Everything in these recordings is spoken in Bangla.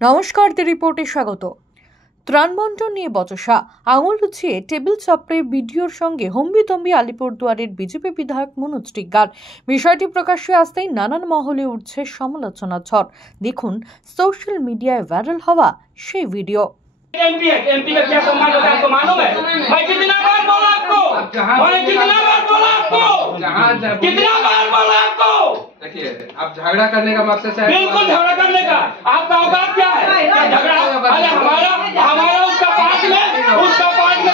নমস্কার, দি রিপোর্টে স্বাগত। ত্রাণ বন্টন নিয়ে বচসা, আঙুল উঁচিয়ে টেবিল চাপড়ে ভিডিওর সঙ্গে হম্বিতম্বি আলিপুরদুয়ারের বিজেপি বিধায়ক মনোজ টিগ্গার। বিষয়টি প্রকাশ্যে আসতেই নানান মহলে উঠছে সমালোচনার ঝড়। দেখুন সোশ্যাল মিডিয়ায় ভাইরাল হওয়া সেই ভিডিও। एमपी का क्या सम्मान होता है आपको मालूम है? मैं कितना बार बोला आपको, मैंने कितना बार बोला आपको, कितना बार बोला आपको। देखिए आप झगड़ा करने का मकसद है, बिल्कुल झगड़ा करने का। आपका औकात क्या है? क्या झगड़ा? अरे हमारा उसका पार्ट में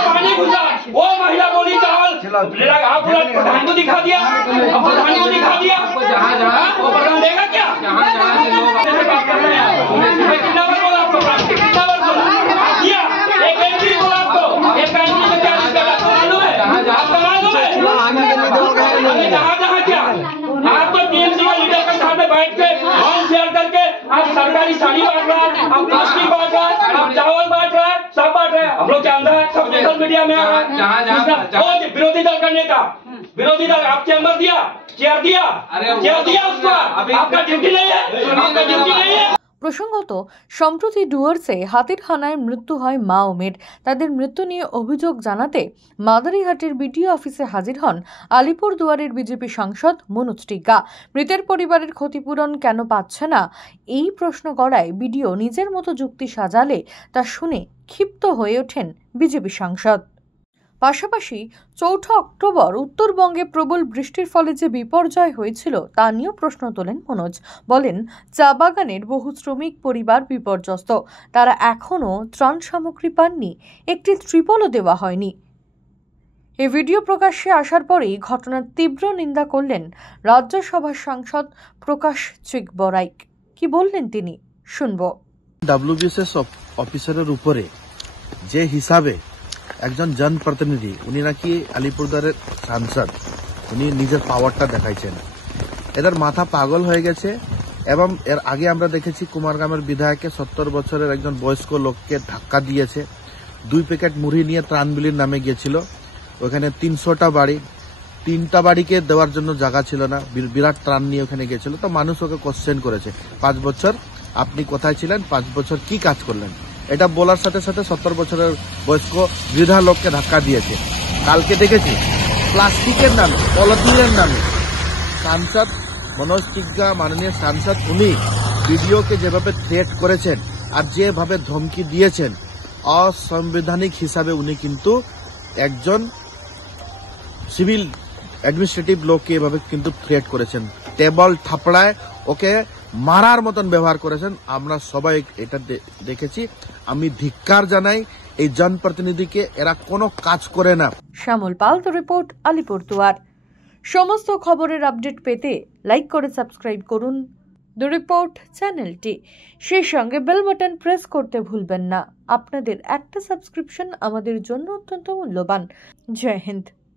पानी घुसा, वो महिला बोली चावल आप प्रधान को दिखा दिया, अब प्रधान को दिखा दिया, वो प्रधान देगा क्या? बात कर रहे हैं मैं कितना बार बोला आपको, कितना बार बोला एक एमपी बोला आपको, एक एमपी का क्या रिश्ता है मालूम है? आपको मालूम है? अरे जहाँ क्या आप तो टीएमसी के लीडर के साथ में बैठ के हम शेयर करके आप सरकारी साड़ी बांट रहा है, आप प्लास्टिक बांट रहा है, आप चावल बांट रहा है, सब बांट रहे हैं। हम लोग क्या अंदर है, सब सोशल मीडिया में आ रहा है। विरोधी दल करने का, विरोधी दल आप चैम्बर दिया, चेयर दिया उसको, आपका ड्यूटी नहीं है, आपका ड्यूटी नहीं है। প্রসঙ্গত, সম্প্রতি ডুয়ার্সে হাতির হানায় মৃত্যু হয় মা ও মেয়ের। তাদের মৃত্যু নিয়ে অভিযোগ জানাতে মাদারিহাটের বিডিও অফিসে হাজির হন আলিপুরদুয়ারের বিজেপি সাংসদ মনোজ টিগ্গা। মৃতের পরিবারের ক্ষতিপূরণ কেন পাচ্ছে না এই প্রশ্ন করায় বিডিও নিজের মতো যুক্তি সাজালে তা শুনে ক্ষিপ্ত হয়ে ওঠেন বিজেপি সাংসদ। পাশাপাশি ৪ অক্টোবর উত্তরবঙ্গে প্রবল বৃষ্টির ফলে যে বিপর্যয় হয়েছিল তা নিয়েও প্রশ্ন তোলেন মনোজ। বলেন, চা বাগানের বহু শ্রমিক পরিবার বিপর্যস্ত, তারা এখনও ত্রাণ সামগ্রী পাননি, একটি ত্রিপলও দেওয়া হয়নি। এই ভিডিও প্রকাশ্যে আসার পরেই ঘটনার তীব্র নিন্দা করলেন রাজ্যসভার সাংসদ প্রকাশ চিকবরাইক। কি বললেন তিনি, শুনব। ডব্লিউবিএসএস অফিসারের উপরে যে হিসাবে একজন জনপ্রতিনিধি, উনি নাকি আলিপুরদুয়ারের সাংসদ, উনি নিজের পাওয়ারটা দেখাইছেন। এদের মাথা পাগল হয়ে গেছে। এবং এর আগে আমরা দেখেছি কুমারগ্রামের বিধায়ককে 70 বছরের একজন বয়স্ক লোককে ধাক্কা দিয়েছে। 2 প্যাকেট মুড়ি নিয়ে ত্রাণবিলির নামে গিয়েছিল। ওখানে 300টা বাড়ি, 3টা বাড়িকে দেওয়ার জন্য জায়গা ছিল না, বিরাট ত্রাণ নিয়ে ওখানে গিয়েছিল। তো মানুষ ওকে কোশ্চেন করেছে, 5 বছর আপনি কোথায় ছিলেন, 5 বছর কি কাজ করলেন? এটা বলার সাথে সাথে 70 বছরের বয়স্ক বৃদ্ধা লোককে ধাক্কা দিয়েছে। কালকে দেখেছি প্লাস্টিকের নামে, পলিথিনের নামে সাংসদ মনোজ টিগ্গা, মাননীয় সাংসদ, উনি ভিডিওকে যেভাবে থ্রেট করেছেন আর যেভাবে ধমকি দিয়েছেন, অসাংবিধানিক হিসাবে উনি কিন্তু একজন সিভিল অ্যাডমিনিস্ট্রেটিভ লোককে এভাবে কিন্তু থ্রেট করেছেন। টেবল থাপড়ায় ওকে মারার মতন ব্যবহার করেছেন। আমরা সবাই এটা দেখেছি। আমি ধিক্কার জানাই এই জনপ্রতিনিধিকে, এরা কোনো কাজ করে না। শ্যামল পাল, দ্য রিপোর্ট, আলিপুরদুয়ার। সমস্ত খবরের আপডেট পেতে লাইক করে সাবস্ক্রাইব করুন দ্য রিপোর্ট চ্যানেলটি। সেই সঙ্গে বেল বাটন প্রেস করতে ভুলবেন না। আপনাদের একটা সাবস্ক্রিপশন আমাদের জন্য অত্যন্ত মূল্যবান। জয় হিন্দ।